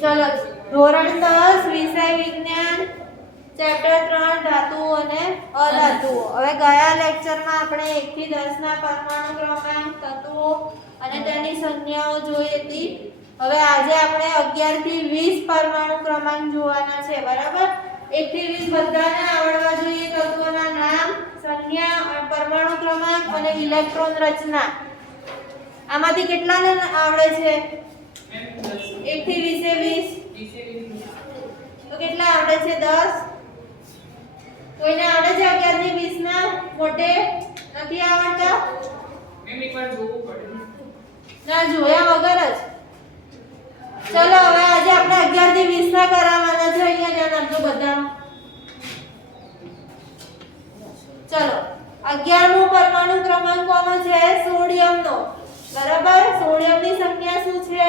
ચલો ધોરણ 10 વિષય વિજ્ઞાન ચેપ્ટર 3 ધાતુઓ અને અધાતુઓ. હવે ગયા લેક્ચરમાં આપણે 1 થી 10 ના પરમાણુ ક્રમાંક, તત્વો અને તેની સંજ્ઞાઓ જોઈ હતી. હવે આજે આપણે 11 થી 20 પરમાણુ ક્રમાંક જોવાના છે. બરાબર? 1 થી 20 બધાને આવડવા જોઈએ. તત્વોના નામ, સંજ્ઞા, પરમાણુ ક્રમાંક અને ઇલેક્ટ્રોન રચના. આમાંથી કેટલાને આવડે છે? 1 થી 20 તો કેટલા આવડે છે? 10. કોઈને આવડે છે 11 થી 20 ના? મોટે નથી આવડતા? એકવાર જોવું પડે. ના, જોયા વગર જ. ચલો હવે આજે આપણે 11 થી 20 ના કરાવવાના છે. અહીંયા ધ્યાન આપજો બધા. ચલો 11મો પરમાણુ ક્રમાંક કોનો છે? સોડિયમનો. બરાબર? સોડિયમની સંજ્ઞા શું છે?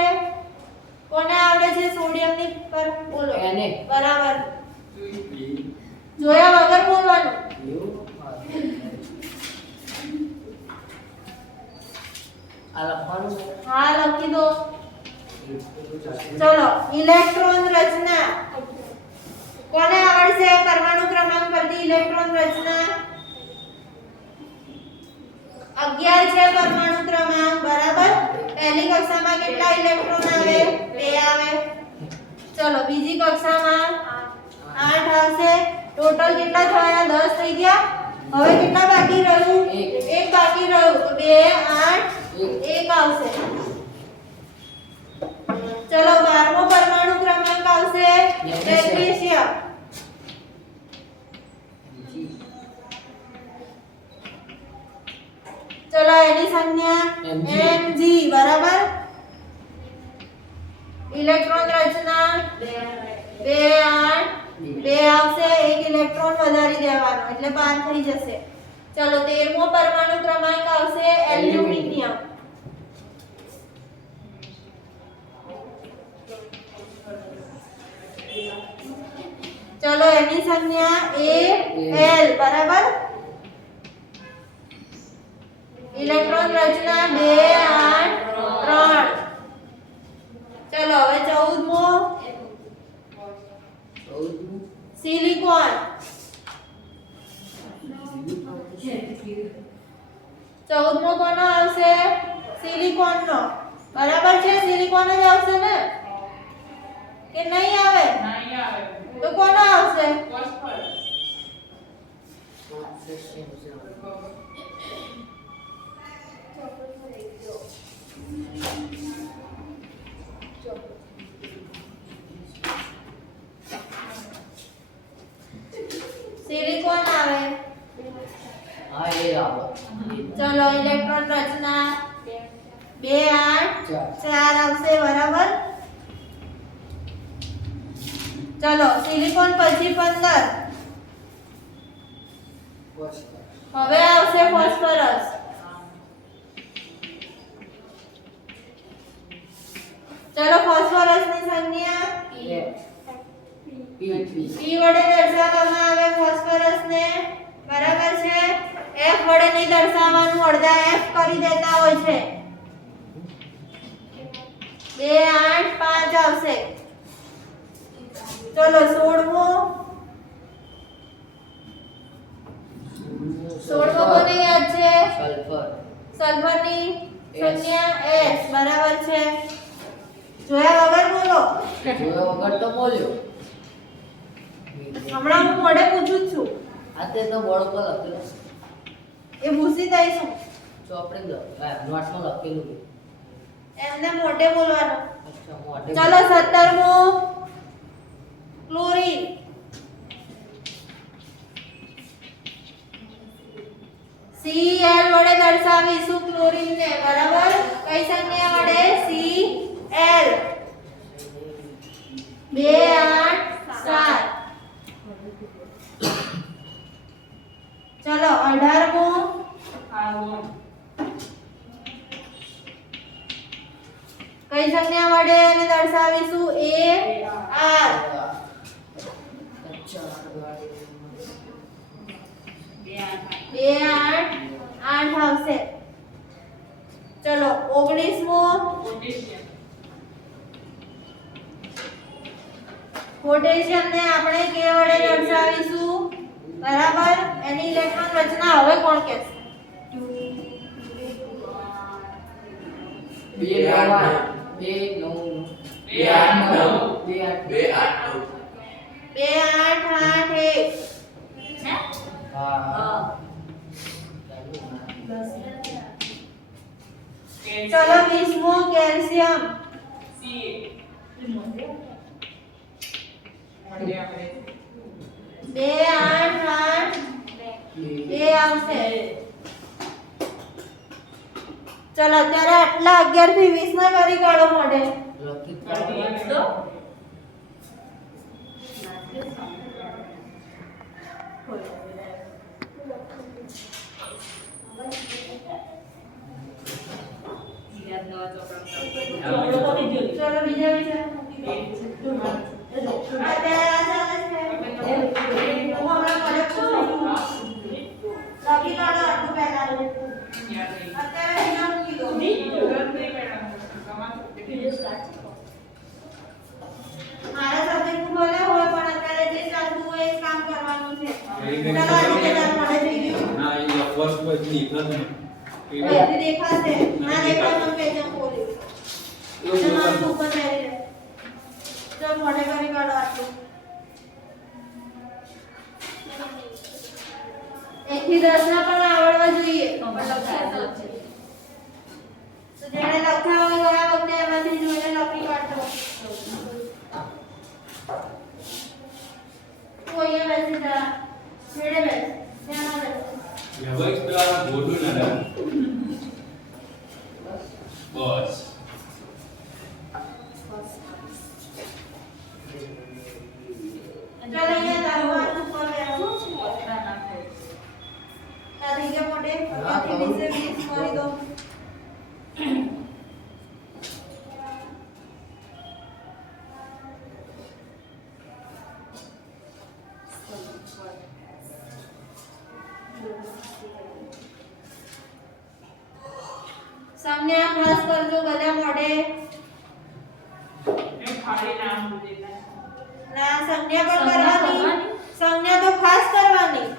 કોને આવડે છે સોડિયમની પર? બોલો. એને. બરાબર. જોયા વગર બોલવાનું. આ લખવાનું હા, લખી દો. ચલો ઇલેક્ટ્રોન રચના. કોને આવડશે પરમાણુ ક્રમાંક પરથી ઇલેક્ટ્રોન રચના? 11 છે પરમાણુ ક્રમાંક. બરાબર? પહેલી કક્ષામાં કેટલા ઇલેક્ટ્રોન આવે? 2 આવે. ચલો બીજી કક્ષામાં 8 આવશે. ટોટલ કેટલા થયા? 10 થઈ ગયા. હવે કેટલા બાકી રહ્યું? 1 બાકી રહ્યું. તો 2 8 1 આવશે. ચલો 12મો પરમાણુ ક્રમાંક આવશે મેગ્નેશિયમ. ચલો એની સંજ્ઞા Mg. બરાબર? ઇલેક્ટ્રોન રચના 2 8 2 આવશે. 1 ઇલેક્ટ્રોન વધારી દેવાનો એટલે 5 થઈ જશે. ચલો 13મો પરમાણુ ક્રમાંક આવશે એલ્યુમિનિયમ. ચલો એની સંજ્ઞા Al. બરાબર? ઇલેક્ટ્રોન રચના 2 8 3. ચલો હવે 14મો સિલિકોન. 14મો કોનો આવશે? સિલિકોનનો. બરાબર છે? સિલિકોન જ આવશે ને? કે નહીં આવે? નહીં આવે. તો કોનો આવશે? ફોસ્ફરસ. સિલિકોન આવે. હા એ આવે. ચલો ઇલેક્ટ્રોન રચના 2 8 4 આવશે. બરાબર? ચલો સિલિકોન પછી 15. હવે આવશે ફોસ્ફરસ. ચલો ફોસ્ફરસની સંજ્ઞા P વડે દર્શાવવામાં આવે ફોસ્ફરસને. બરાબર છે? F વડે નહીં દર્શાવવાનું. અડધા F કરી દેતા હોય છે. 2 8 5 આવશે. ચલો 16મો. 16મો કોને યાદ છે? સલ્ફર. સલ્ફરની સંજ્ઞા S. બરાબર છે? જોયા વગર બોલો. જોયા વગર તો બોલ્યો. હમણાં હું મોઢે પૂછું જ છું. આ તે તો બોર્ડ પર લખેલું. એ ભૂસી દઈશું. ચોપડી નોટમાં લખેલું છે. એમને મોઢે બોલવાનું. અચ્છા મોઢે. ચલો 17મો ક્લોરીન. Cl વડે દર્શાવીશું ક્લોરીનને. બરાબર? કઈ સંજ્ઞા વડે? Cl. 2 8 7. ચલો 18મો આર્ગોન. કઈ સંજ્ઞા વડે એને દર્શાવીશું? Ar. અચ્છા 2 8 8 આવશે. ચલો 19મો પોટેશિયમ. પોટેશિયમને આપણે કે વડે દર્શાવીશું બરાબર એની ઇલેક્ટ્રોન રચના હવે કોણ કહેશે બે નવ બે નવ બે આઠ નવ. બે આઠ 2 8 9 2 8 8 1 હા ચલો 20મો કેલ્શિયમ સી મળે આપણે 2 8 8 2 આવશે ચલો અત્યારે આટલા 11 થી 20 ના કરી કાઢો મોઢે લખી તો ચલો બીજા વિચાર અત્યારે આ ચાલે છે હું હમણાં મને પૂછું લખી કાઢો આટલું પહેલા અત્યારે વિના મૂકી દો મારા સબ્જેક્ટ ભલે હોય પણ અત્યારે જે ચાલતું હોય એ કામ કરવાનું છે ચલો આ રીતે તાર મને થઈ ગયું ના એ ફર્સ્ટ પછી નીકળે અહીંથી દેખાશે ના દેખાય તો પેજ ખોલ્યું અને મારું ઉપર જઈ રહે ચલ મોઢે કરી કાઢો આટલું 1 થી 10 ના પણ આવડવા જોઈએ તો જેણે લખ્યા હોય ગયા વખતે એમાંથી જોઈને લખી કાઢો તું અહીંયા બેસી જા છેડે બેસ ત્યાં ના બેસ વ્યવહારિક દ્વારા મોટું ના રહે બસ ચાલ અહીંયા તારું હાથ ઉપર બેસો તારી કે મોઢે ત્યાંથી 20 મારી દો સંજ્ઞા ખાસ કરજો બધા મોઢે ખાલી નામ બોલેલા ના સંજ્ઞા પણ કરવાની સંજ્ઞા તો ખાસ કરવાની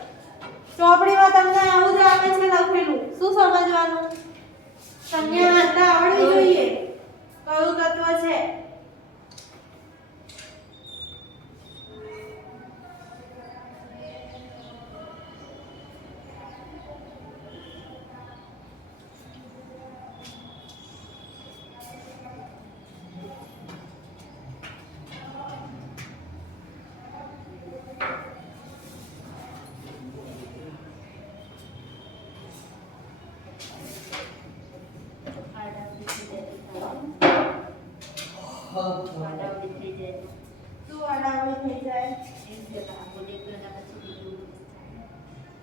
ચોપડીમાં તમને આવું જ આવે છે લખેલું શું સમજવાનું સંજ્ઞા વાંચતા આવડવી જોઈએ કયું તત્વ છે શું આડાવડી થઈ જાય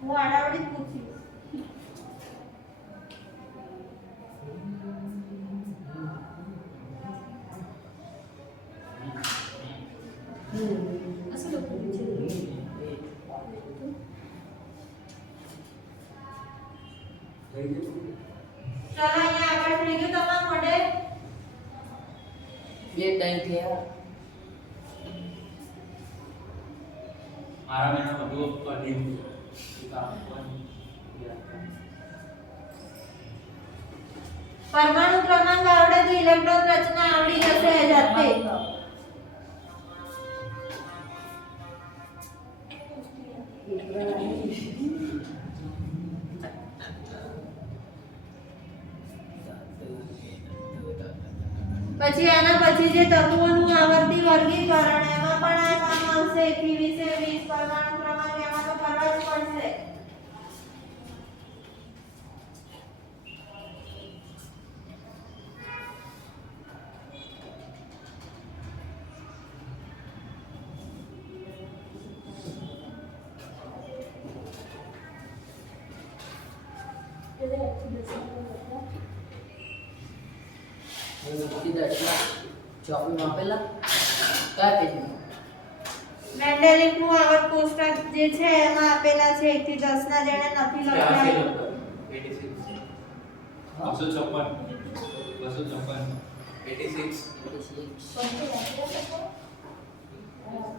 હું આડાવડી જ પૂછીશ ચલો અહીંયા આગળ થઈ ગયું તમારા મોઢે બે ટાઈમ થયા મારા મેનો બધું કરી પરમાણુ ક્રમાંક આવડે તો ઇલેક્ટ્રોન રચના આવડી જશે જાતે પછી આના પછી જે તત્વોનું આવર્તી વર્ગીકરણ એમાં પણ આ કામ આવશે 1 થી 20 પરમાણુ ક્રમાંક એમાં તો કરવા જ પડશે ચોપડી આપેલા કયા પેજમાં મેન્ડેલિફનું આવર્ત કોષ્ટક જે છે એમાં આપેલા છે 1 થી 10 ના જેણે નથી લખ્યા 254 254 86 પહેલો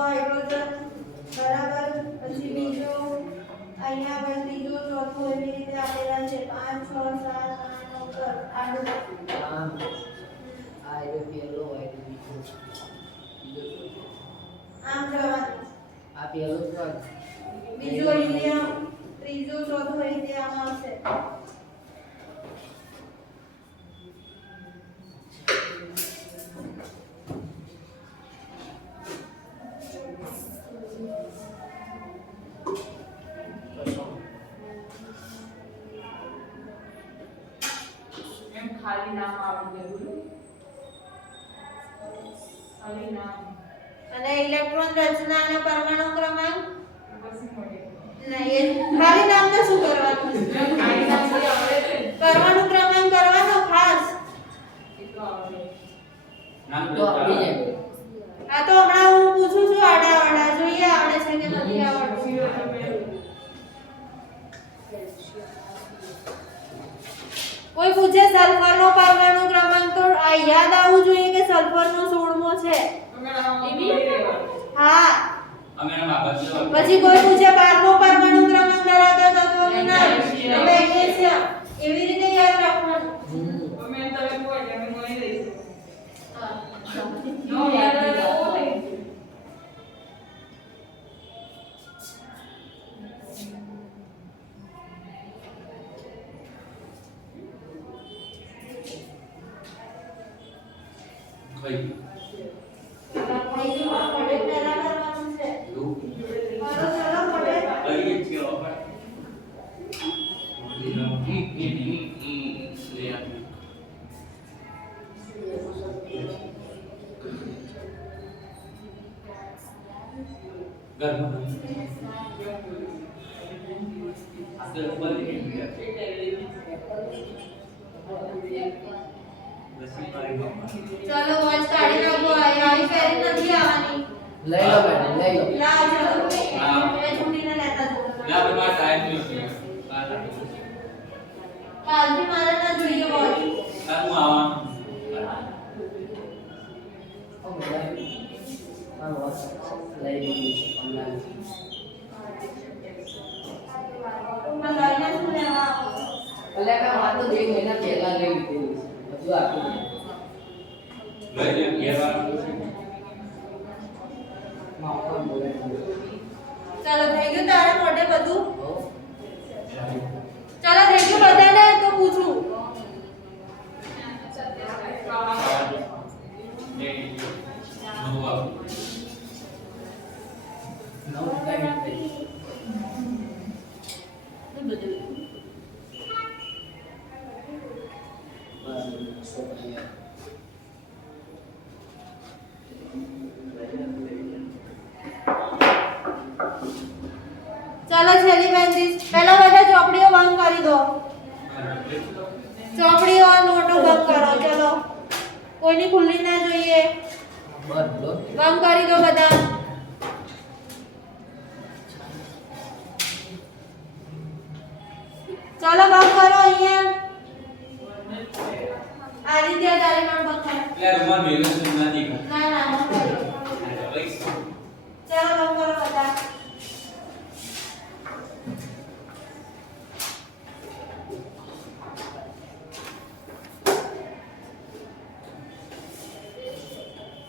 હાઇડ્રોજન બરાબર, પછી બીજો અહીંયા આગળ ત્રીજો ચોથો એવી રીતે આપેલા છે 5 6 7 8 9 10 આમ આ એ પેલો હોય તો બીજો આમ જવાનું, આ પેલો તો બીજો અહીંયા ત્રીજો ચોથો એ રીતે આમ આવશે. એમ ખાલી નામ આવવું જરૂરી. ખાલી નામ અને ઇલેક્ટ્રોન રચના અને પરમાણુ ક્રમાંક પછી મળે. નહીં, એ ખાલી નામને શું કરવાનું? એમ ખાલી નામ કોઈ આવડે છે ને? પરમાણુ ક્રમાંક કરવાનો ખાસ. એ તો આવડે. નામ તો આપી જાય. આ તો હમણાં હું પૂછું છું આડા જોઈએ આવડે છે કે નથી આવડતું. શિરો તો મેં કોઈ પૂછે સલ્ફરનો પરમાણુ ક્રમાંક તો આ યાદ આવવું જોઈએ કે સલ્ફરનો 16મો છે. હા, અમે એના બાબત પછી કોઈ પૂછે 12મો પરમાણુ ક્રમાંક ધરાવતા તત્વોનું નામ તો મેગ્નેશિયમ. એવી રીતે યાદ રાખવાનું. અમે તમે કોઈ અમે મળી રહીશું. હા. નો યાદ રહે તો બોલે. કઈ બીજું મોડેલ પહેલા કરવાનું છે. એવું મારો ચલો મોડેલ. કઈ છે ઓપર ચલો વોચ કાઢી નાખો. આવી પેરી નથી આવવાની. લઈ લો મેડમ લઈ લો. લાવ ચલો. હા. હવે છૂટીને લેતા જજો. ના પણ મારા ટાઈમ નથી કાલથી મારે ના જોઈએ વોચ. હું આવવાનું ઓ મેડમ આ વાત લઈ લીધી છે ઓનલાઈન. પણ લઈને શું લેવા આવો? એટલે કે આ તો 2 મહિના પહેલા લઈ લીધી છે બધું આપી દીધું. લઈ લે ઘેરવાનું માં પણ બોલાવી દીધું. ચલો થઈ ગયું તારે મોઢે બધું. હો ચલો થઈ ગયું બધાને તો પૂછું. નવ ટાઈમ થઈ ચલો છેલ્લી બેન્ચીસ. પહેલા બધા ચોપડીઓ બંધ કરી દો. ચોપડીઓ નોટો બંધ કરો. ચલો કોઈની ખુલ્લી ના જોઈએ. બરોબર. બંધ કરી દો બધા. ચલો બંધ કરો અહીંયા. આદિત્ય તારે પણ બંધ કરો. એટલે રૂમાલ ભેગો છે નથી ના ના બંધ કરો. ચલો બંધ કરો બધા.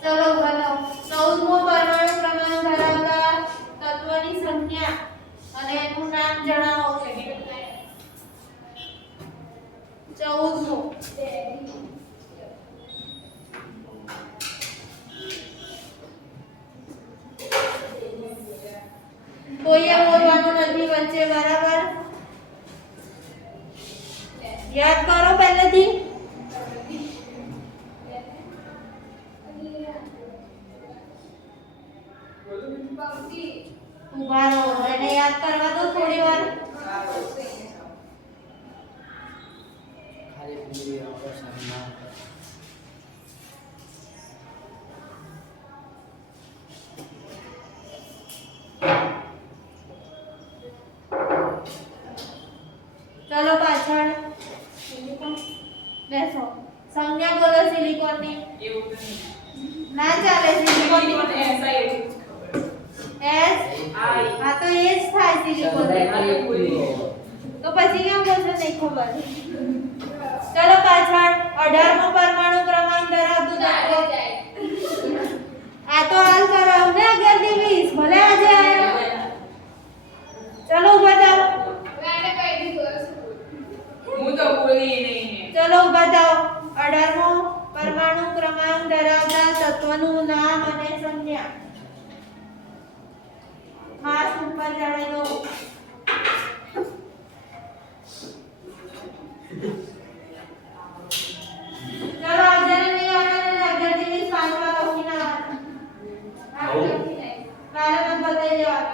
ચલો બોલો. 14મો પરમાણુ ક્રમાંક ધરાવતા તત્વની સંખ્યા અને એનું નામ જણાવો. 14મો. કોઈએ બોલવાનું નથી વચ્ચે, બરાબર? યાદ કરો પહેલેથી. ઉભા રહો એને યાદ કરવા દો થોડી વાર. ખાલી પૂરી આપણો સામના બેસો. સંજ્ઞા બોલો સિલિકોનની. એવું તો નહીં. ના ચાલે સિલિકોનની. સિલિકોન એસઆઈ એટલું જ ખબર. S I. આ તો એ જ થાય સિલિકોનની. તો પછી કેમ બોલશો નહીં ખબર. ચલો પાછળ 18મો પરમાણુ ક્રમાંક ધરાવતું તત્વ. આ તો હાલ કરાવ ને 11 થી 20 ભલે આજે આયા. ચલો ઉભા થાઓ. હું તો બોલી નહીં ને. ચલો ઉભા થાઓ. 18મો પરમાણુ ક્રમાંક ધરાવતા તત્વનું નામ અને સંજ્ઞા. માસ ઉપર ચડેલો. ચલો આજે નહીં આવવાના ને 11 થી 20 પાંચમાં લખીને આવવાના. મારે મને બતાવી દેવાનું.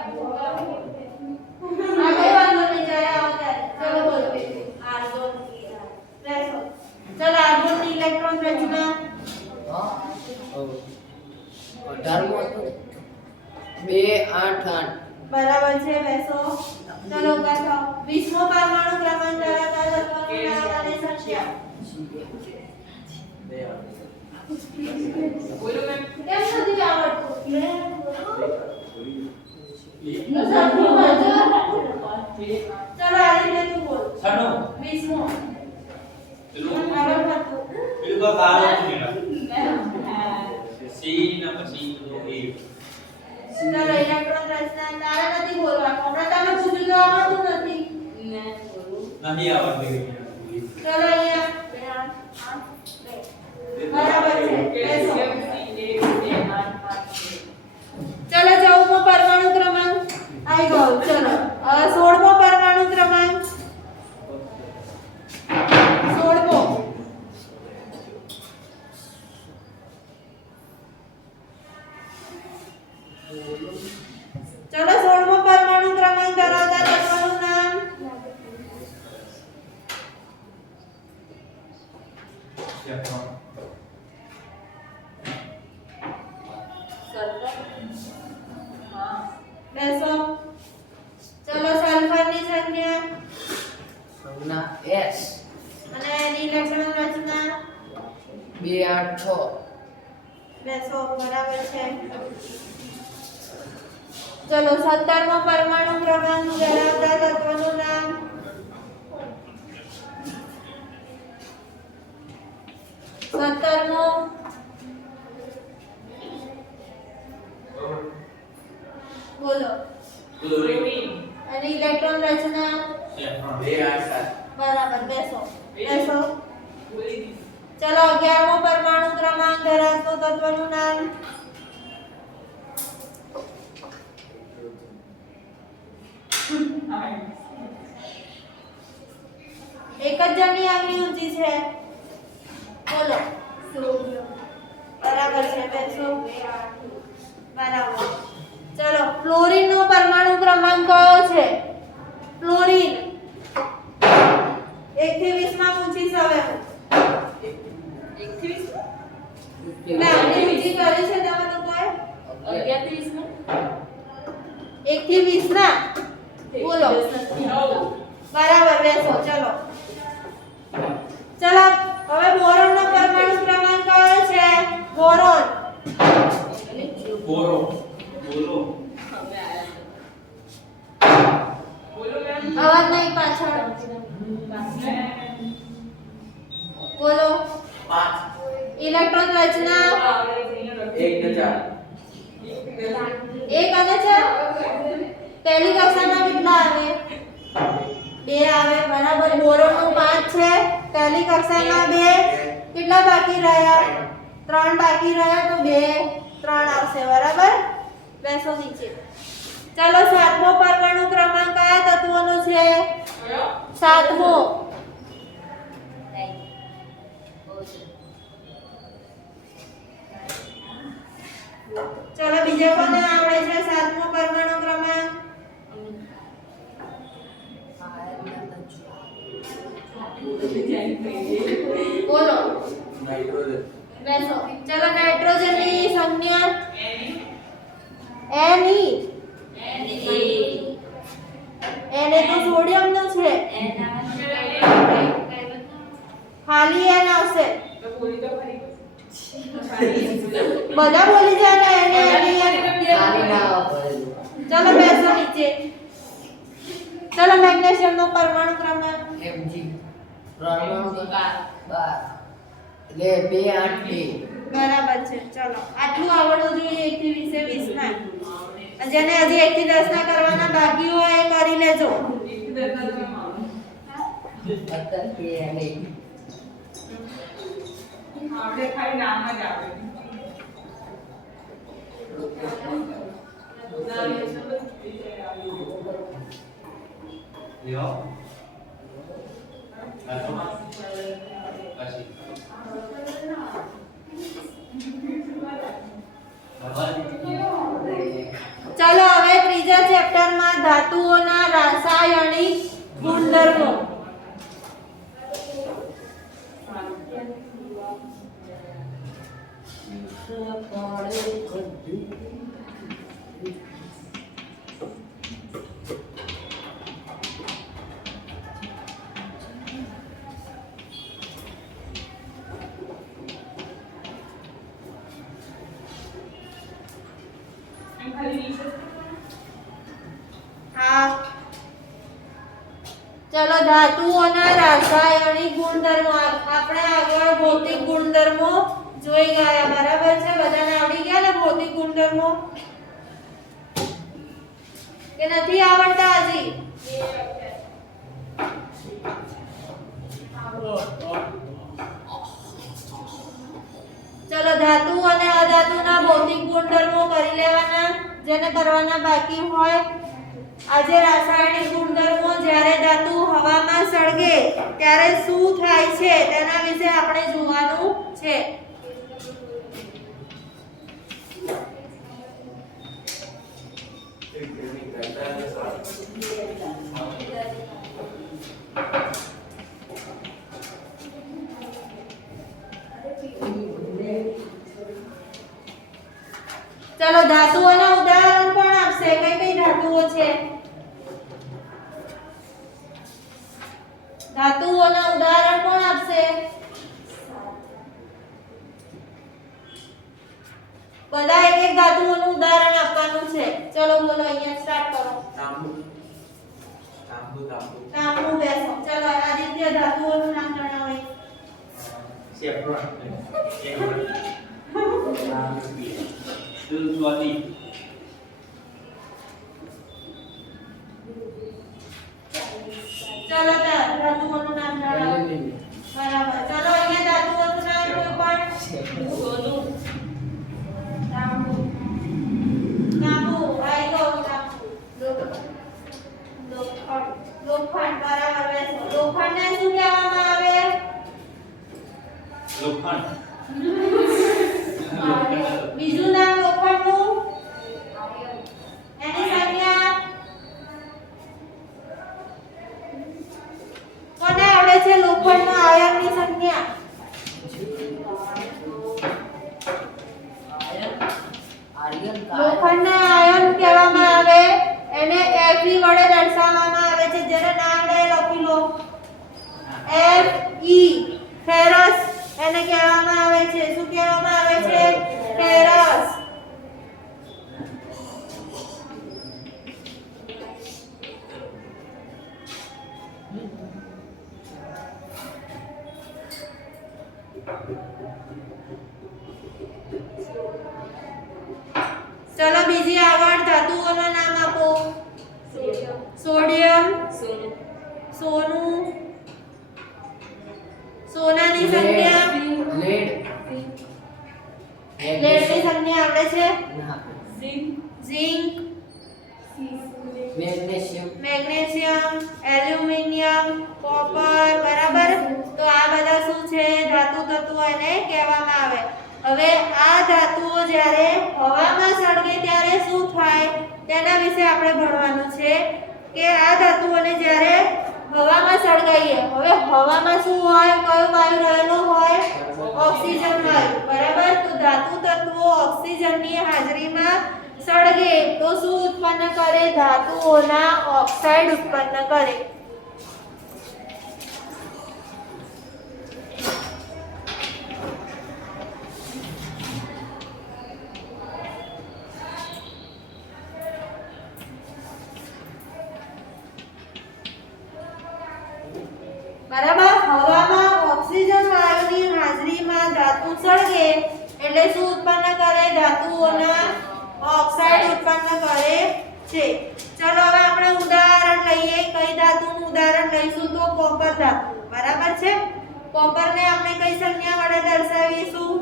આ કોઈ વાંધો નહીં જ્યારે આવો ત્યારે. ચલો બોલો. આર્ગોન. બેસો. ચલો આર્ગોનની ઇલેક્ટ્રોન રચના. 18મો હતો ને? 2 8 8 બરાબર છે. બેસો. ચલો ઉભા થાઓ. 20મો પરમાણુ ક્રમાંક ધરાવતા તત્વનું નામ અને સંખ્યા. બોલો મેમ. કેમ નથી આવડતું? ચલો આ રીતે તું બોલ. સાનો 20મો. પેલું આવડ હતું. પેલું કા કાળો છે સી ના પછી પેલું એ ચલો ઇલેક્ટ્રોન રચના. તારે નથી બોલવાનું. હમણાં તમે પૂછ્યું તો આવડતું નથી. નહીં આવડતી. ચલો અહીંયા બરાબર છે. બેસો. ચલો 14મો પરમાણુ ક્રમાંક આવી ગયો. ચલો 16મો પરમાણુ ક્રમાંક. 16મો. ચલો 16મો પરમાણુ ક્રમાંક ધરાવતા તત્વનું નામ. બેસો. ચલો સલ્ફરની સંખ્યા સંજ્ઞા S અને એની ઇલેક્ટ્રોન રચના. 2 8 6 બેસો. બરાબર છે. ચલો 17મો પરમાણુ ક્રમાંક ધરાવતા તત્વનું નામ. સત્તરમો. બોલો. ક્લોરીન. અને ઇલેક્ટ્રોન રચના. 2 8 બરાબર. બેસો. બેસો. બોલી નહીં. ચલો 11મો પરમાણુ ક્રમાંક ધરાવતું તત્વનું નામ. એક જ જણની આંગળી ઊંચી છે. બોલો. બરાબર છે. બેસો. બરાબર. ચલો ફ્લોરીન નો પરમાણુ ક્રમાંક કયો છે? ફ્લોરીન. 1 થી 20 માં પૂછીશ હવે. 1 થી 20. મેં આંગળી ઊંચી કરી છે તમે લોકોએ? 11 થી 20 1 થી 20 ના. બોલો. બરાબર. બેસો. ચલો. ચલો હવે બોરોન નો પરમાણુ ક્રમાંક કયો છે? બોરોન. બોરો બોલો બોલો મેમ. અવાજ નહીં પાછળ. બોલો. 5 ઇલેક્ટ્રોન રચના. 1 ને 4 એક અને છે. પહેલી કક્ષામાં કેટલા આવે? 2 આવે. બરાબર. બોરોન નું 5 છે. પહેલી કક્ષામાં 2. કેટલા બાકી રહ્યા? 3 બાકી રહ્યા તો 2 3 આવશે. બરાબર. બેસો નીચે. ચલો 7મો પરમાણુ ક્રમાંક કયા તત્વનો છે? કયો? 7મો. ચલો બીજા કોને આવડે છે 7મો પરમાણુ ક્રમાંક? બોલો. નાઇટ્રોજન બેસો. ચલો નાઇટ્રોજનની સંજ્ઞા. એની. એને તો સોડિયમ નું છે. ખાલી એન આવડશે? તો બોલી તો ખરી. બધા બોલી જાય ને એને ખાલી ના પડે. ચલો બેસો નીચે. ચલો મેગ્નેશિયમ નો પરમાણુ ક્રમાંક Mg પરમાણુ ક્રમાંક 12 એટલે 2 8 2. બરાબર છે. ચલો આટલું આવડવું જોઈએ 1 થી 20 ના. અને જેને હજી 1 થી 10 ના કરવાના બાકી હોય એ કરી લેજો. અત્યારે કે નહીં. આપણે ખાલી નામ જ આવડે. લ્યો આટોમાં પછી ચલો હવે ત્રીજા ચેપ્ટરમાં ધાતુઓના રાસાયણિક ગુણધર્મો. એમ ખાલી નીચે હા ચલો ધાતુઓના રાસાયણિક ગુણધર્મો. આપણે આગળ ભૌતિક ગુણધર્મો જોઈ ગયા. બરાબર છે? બધાને આવડી ગયા ને ભૌતિક ગુણધર્મો? કે નથી આવડતા હજી? ચલો ધાતુ અને અધાતુના ભૌતિક ગુણધર્મો કરી લેવાના જેને કરવાના બાકી હોય. આજે રાસાયણિક ગુણધર્મો, જ્યારે ધાતુ હવામાં સળગે ત્યારે શું થાય છે તેના વિશે આપણે જોવાનું છે. ચલો ધાતુઓના ઉદાહરણ પણ આપશે. કઈ કઈ ધાતુઓ છે? ધાતુઓના ઉદાહરણ કોણ આપશે? બધા એક એક ધાતુઓનું ઉદાહરણ આપવાનું છે. ચલો બોલો, અહીંયા સ્ટાર્ટ કરો. તાંબુ તાંબુ તાંબુ તાંબુ. બેસો. ચલો આદિત્ય ધાતુઓનું નામ જણાવો. સેફ્રોન સ્વાતિ ચલો ધાતુઓનું નામ જણાવો. બરાબર. ચલો અહીંયા ધાતુઓનું નામ કોઈ પણ. સોનું. તાંબુ. તાંબુ. આઈ ગયો તાંબુ. લોખંડ. લોખંડ. બરાબર. બેસો. લોખંડને શું કહેવામાં આવે? લોખંડ બીજું નામ લોખંડનું? એની સંજ્ઞા કોને આવડે છે? લોખંડના આયનની સંજ્ઞા લોખંડના આયન કહેવામાં આવે. એને Fe વડે દર્શાવવામાં આવે છે. જેને ના આવડે એ લખી લો. Fe. ફેરસ એને કહેવામાં આવે છે. શું કહેવામાં આવે છે? ફેરસ. ચલો બીજી આગળ ધાતુઓના નામ આપો. સોડિયમ. સોનું. સોનાની સંજ્ઞા. લેડ. લેડની સંજ્ઞા આવડે છે? ના. Zinc. Magnesium. Magnesium, aluminium, copper. બરાબર. તો આ બધા શું છે? ધાતુ તત્વો એને કહેવામાં આવે. હવે આ ધાતુઓ જ્યારે હવામાં સળગે ત્યારે શું થાય તેના વિશે આપણે ભણવાનું છે કે આ ધાતુઓને જ્યારે હવામાં સળગાઈએ. હવે હવામાં શું હોય? કયો વાયુ રહેલો હોય? ઓક્સિજન વાયુ. બરાબર. તો ધાતુ તત્વો ઓક્સિજનની હાજરીમાં સળગે તો શું ઉત્પન્ન કરે? ધાતુઓના ઓક્સાઇડ ઉત્પન્ન કરે. એટલે શું ઉત્પન્ન કરે? ધાતુઓના ઓક્સાઇડ ઉત્પન્ન કરે છે. ચલો હવે આપણે ઉદાહરણ લઈએ. કઈ ધાતુનું ઉદાહરણ લઈશું? તો કોપર ધાતુ. બરાબર છે. કોપરને આપણે કઈ સંજ્ઞા વડે દર્શાવીશું?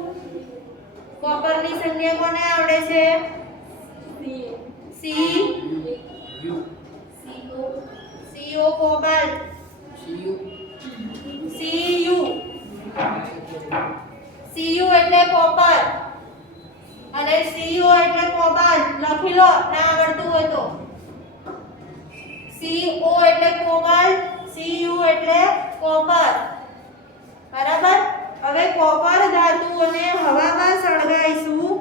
કોપરની સંજ્ઞા કોને આવડે છે? C CO cobalt. Cu એટલે કોપર અને Co એટલે કોબાલ્ટ. લખી લો ના આવડતું હોય તો. Co એટલે કોબાલ્ટ, Cu એટલે કોપર. બરાબર. હવે કોપર ધાતુઓને હવામાં સળગાવીશું,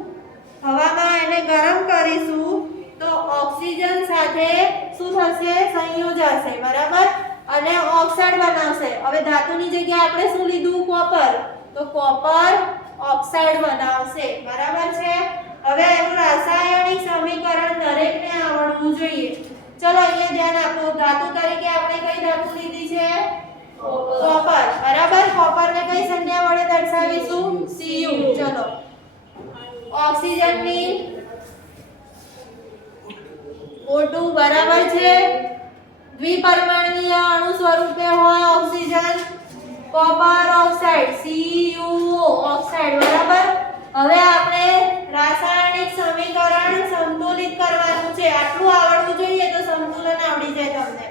હવામાં એને ગરમ કરીશું તો ઓક્સિજન સાથે શું થશે? સંયોજાશે. બરાબર. અને ઓક્સાઇડ બનાવશે. હવે ધાતુની જગ્યાએ આપણે શું લીધું? કોપર. તો કોપર ઓક્સાઇડ બનાવશે. બરાબર છે. હવે એનું રાસાયણિક સમીકરણ દરેકને આવડવું જોઈએ. ચલો અહીંયા ધ્યાન આપો. ધાતુ તરીકે આપણે કઈ ધાતુ લીધી છે? કોપર. બરાબર. કોપરને કઈ સંજ્ઞા વડે દર્શાવીશું? Cu. ચલો ઓક્સિજનની O2. બરાબર છે. દ્વિપરમાણુય અણુ સ્વરૂપે હોય oxygen. Copper oxide CuO oxide. બરાબર. હવે આપણે રાસાયણિક સમીકરણ સંતુલિત કરવાનું છે. આટલું આવડવું જોઈએ તો સંતુલન આવડી જાય તમને.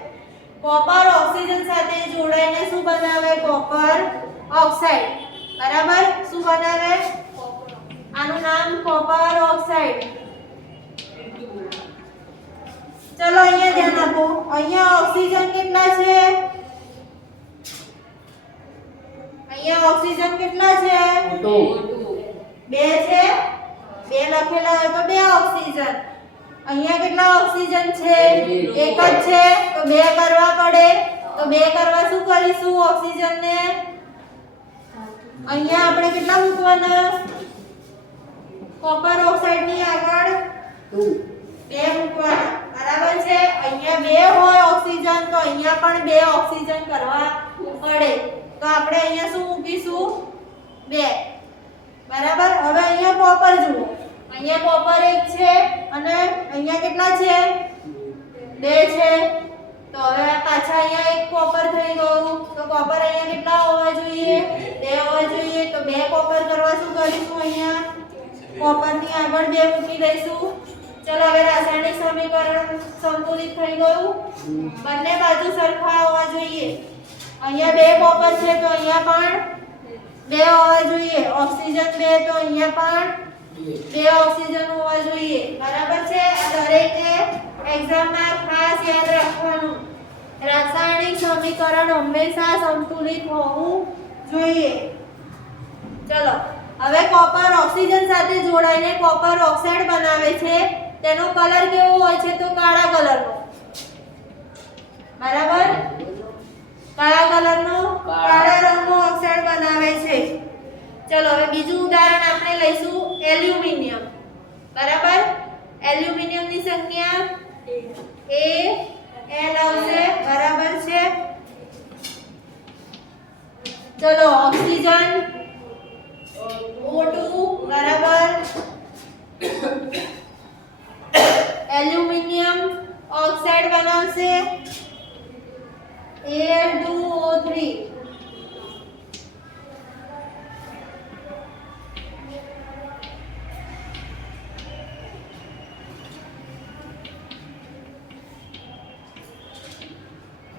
કોપર ઓક્સિજન સાથે જોડાઈને શું બનાવે? Copper oxide. બરાબર. શું બનાવે? આનું નામ કોપર ઓક્સાઇડ. ચલો અહીંયા ધ્યાન આપો. અહીંયા ઓક્સિજન કેટલા છે? અહીંયા ઓક્સિજન કેટલા છે? 2 છે. 2 લખેલા હોય તો 2 ઓક્સિજન. અહીંયા કેટલા ઓક્સિજન છે? 1 જ છે. તો 2 કરવા પડે. તો 2 કરવા શું કરીશું? ઓક્સિજનને અહીંયા આપણે કેટલા મૂકવાના? કોપર ઓક્સાઇડ ની આગળ 2 મૂકવાના. બરાબર છે. અહીંયા 2 હોય ઓક્સિજન તો અહીંયા પણ 2 ઓક્સિજન કરવા પડે. તો આપણે અહીંયા શું મૂકીશું? 2. બરાબર. હવે અહીંયા કોપર જુઓ. અહીંયા કોપર 1 છે અને અહીંયા કેટલા છે? 2 છે. તો હવે પાછા અહીંયા એક કોપર થઈ ગયું. તો કોપર અહીંયા કેટલા હોવા જોઈએ? 2 હોવા જોઈએ. તો 2 કોપર કરવા શું કરીશું? અહીંયા કોપરની આગળ 2 મૂકી દઈશું. ચલો હવે રાસાયણિક સમીકરણ સંતુલિત થઈ ગયું. બંને બાજુ સરખા હોવા જોઈએ. અહીંયા 2 કોપર છે તો અહીંયા પણ 2 હોવા જોઈએ. ઓક્સિજન 2 તો અહીંયા પણ 2 ઓક્સિજન હોવા જોઈએ. બરાબર છે. આ દરેકે એક્ઝામમાં ખાસ યાદ રાખવાનું. રાસાયણિક સમીકરણ હંમેશા સંતુલિત હોવું જોઈએ. ચલો હવે કોપર ઓક્સિજન સાથે જોડાઈને કોપર ઓક્સાઇડ બનાવે છે. તેનો કલર કેવો હોય છે? તો કાળા કલરનો. બરાબર. કાળા કલરનો કાળા રંગનો ઓક્સાઇડ બનાવે છે. ચલો હવે બીજું ઉદાહરણ આપણે લઈશું. એલ્યુમિનિયમ. બરાબર. એલ્યુમિનિયમની સંખ્યા Al આવશે. બરાબર છે. ચલો ઓક્સિજન O2. બરાબર. એલ્યુમિનિયમ ઓક્સાઇડ બનાવશે Al2O3.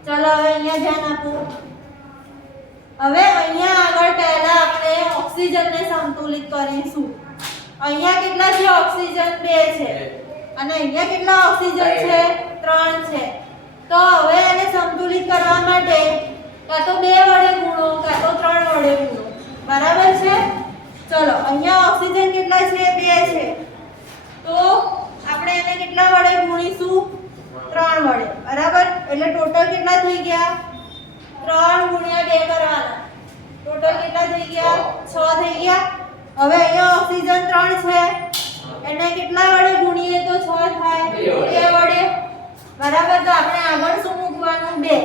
ચલો હવે અહીંયા ધ્યાન આપો. હવે અહીંયા આગળ પહેલા આપણે ઓક્સિજનને સંતુલિત કરીશું. અહીંયા કેટલા છે? ઓક્સિજન 2 છે અને અહીંયા કેટલા ઓક્સિજન છે? 3 છે. તો હવે એને સંતુલિત કરવા માટે કાં તો 2 વડે ગુણો કાં તો 3 વડે ગુણો. બરાબર છે. ચલો અહીંયા ઓક્સિજન કેટલા છે? 2 છે. તો આપણે એને કેટલા વડે ગુણીશું? 3 વડે. બરાબર. એટલે ટોટલ કેટલા થઈ ગયા? 3 ગુણ્યા 2 કરવાના. ટોટલ કેટલા થઈ ગયા? 6 થઈ ગયા. હવે અહીંયા ઓક્સિજન 3 છે. એને કેટલા વડે ગુણીએ તો 6 થાય? 2 વડે. બરાબર. તો આપણે આગળ શું મૂકવાનું? 2.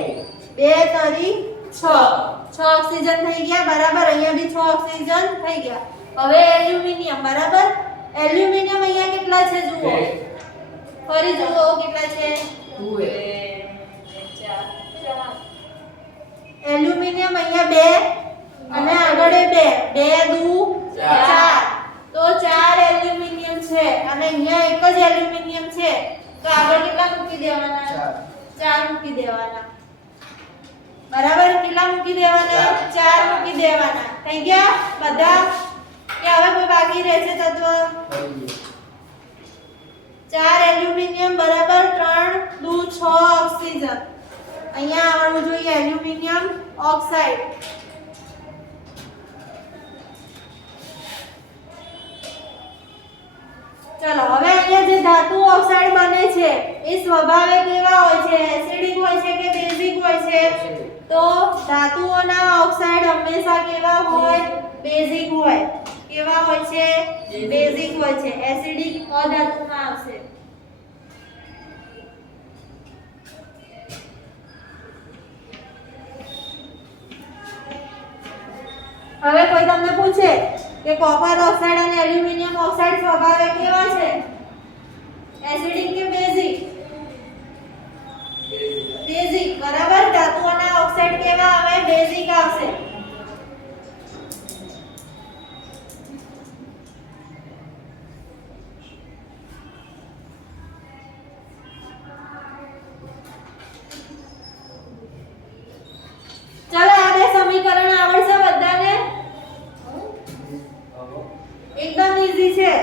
2 તરી 6. 6 ઓક્સિજન થઈ ગયા બરાબર, અહીંયા બી 6 ઓક્સિજન થઈ ગયા. હવે એલ્યુમિનિયમ બરાબર, એલ્યુમિનિયમ અહીંયા કેટલા છે જુઓ, ફરી જુઓ કેટલા છે, 2 એલ્યુમિનિયમ અહીંયા 2 અને આગળ એ 2 2 દુ 4, તો 4 એલ્યુમિનિયમ છે અને અહીંયા એક જ એલ્યુમિનિયમ છે, તો આગળ કેટલા મૂકી દેવાના, 4 મૂકી દેવાના બરાબર. કેટલા મૂકી દેવાના, 4 મૂકી દેવાના. થઈ ગયા બધા કે હવે કોઈ બાકી રહેશે તત્વ, 4 એલ્યુમિનિયમ બરાબર 3 દુ 6 ઓક્સિજન. અહીંયા આવવાનું જોઈએ એલ્યુમિનિયમ ઓક્સાઇડ. ચલો હવે અહીંયા જે ધાતુ ઓક્સાઇડ બને છે એ સ્વભાવે કેવા હોય છે, એસિડિક હોય છે કે બેઝિક હોય છે, તો ધાતુઓના ઓક્સાઇડ હંમેશા કેવા હોય, બેઝિક હોય. કેવા હોય છે, બેઝિક હોય છે. એસિડિક અધાતુમાં આવશે. હવે કોઈ તમને પૂછે કે કોપર ઓક્સાઇડ અને એલ્યુમિનિયમ ઓક્સાઇડ સ્વભાવે કેવા છે, એસિડિક કે બેઝિક, બેઝિક બરાબર. ધાતુઓના ઓક્સાઇડ કેવા આવે, બેઝિક આવશે. ચલો આ બે સમીકરણ આવડશે બધાને, એકદમ ઈઝી છે.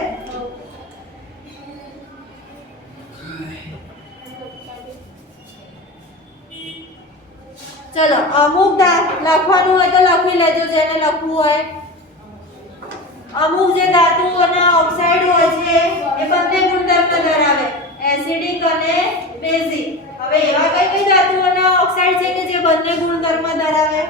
ચલો અમુક લખવાનું હોય તો લખી લેજો જેને લખવું હોય. અમુક જે ધાતુઓના ઓક્સાઇડ હોય છે એ બંને ગુણધર્મ ધરાવે, એસિડિક અને બેઝિક. હવે એવા કઈ કઈ ધાતુઓના ઓક્સાઇડ છે કે જે બંને ગુણધર્મ ધરાવે,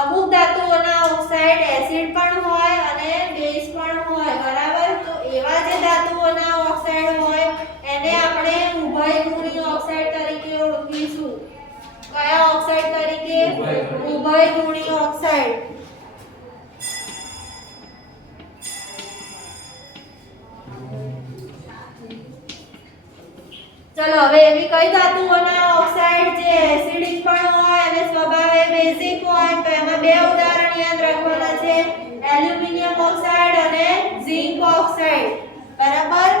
અમુક ધાતુઓના ઓક્સાઇડ એસિડ પણ હોય અને બેઝ પણ હોય બરાબર. તો એવા જે ધાતુઓના ઓક્સાઇડ હોય એને આપણે ઉભયગુણી ઓક્સાઇડ તરીકે ઓળખીશું. કયા ઓક્સાઇડ તરીકે, ઉભયગુણી ઓક્સાઇડ. ચલો હવે એવી કઈ ધાતુઓના ઓક્સાઇડ જે એસિડિક પણ હોય અને સ્વભાવે બેઝિક હોય, તો એમાં બે ઉદાહરણ યાદ રાખવાના છે, એલ્યુમિનિયમ ઓક્સાઇડ અને ઝિંક ઓક્સાઇડ બરાબર.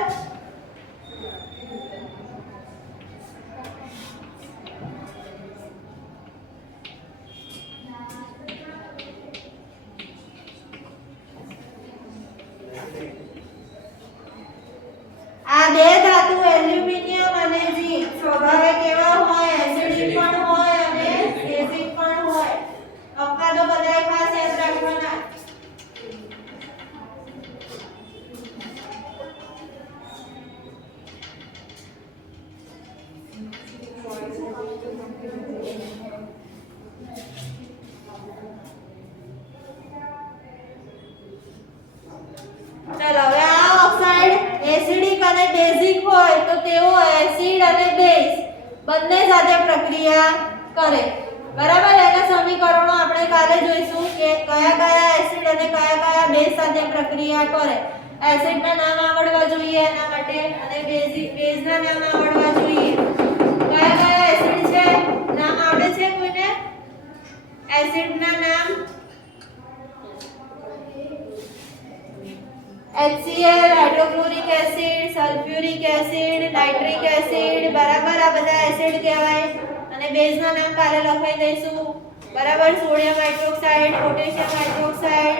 આ બે ધાતુ એલ્યુમિનિયમ અને ઝિંક સ્વભાવે કેવા હોય, એસિડિક પણ હોય અને બેઝિક પણ હોય. અપવાદો બધાય ખાસ યાદ રાખવાના. ચલો હવે આ ઓક્સાઇડ એસિડિક અને બેઝિક હોય તો તેઓ એસિડ અને બેઝ બંને સાથે પ્રક્રિયા કરે બરાબર. એના સમીકરણો આપણે કાલે જોઈશું કે કયા કયા એસિડ અને કયા કયા બેઝ સાથે પ્રક્રિયા કરે. એસિડના નામ આવડવા જોઈએ એના માટે અને બેઝના નામ આવડવા જોઈએ. કયા કયા એસિડ છે, નામ આવડે છે કોઈને? એસિડના નામ HCl, hydrochloric acid, sulphuric acid, nitric acid બરાબર. આ બધા એસિડ કહેવાય. અને બેઝના નામ કાલે લખાઈ દઈશું બરાબર. Sodium hydroxide, potassium hydroxide,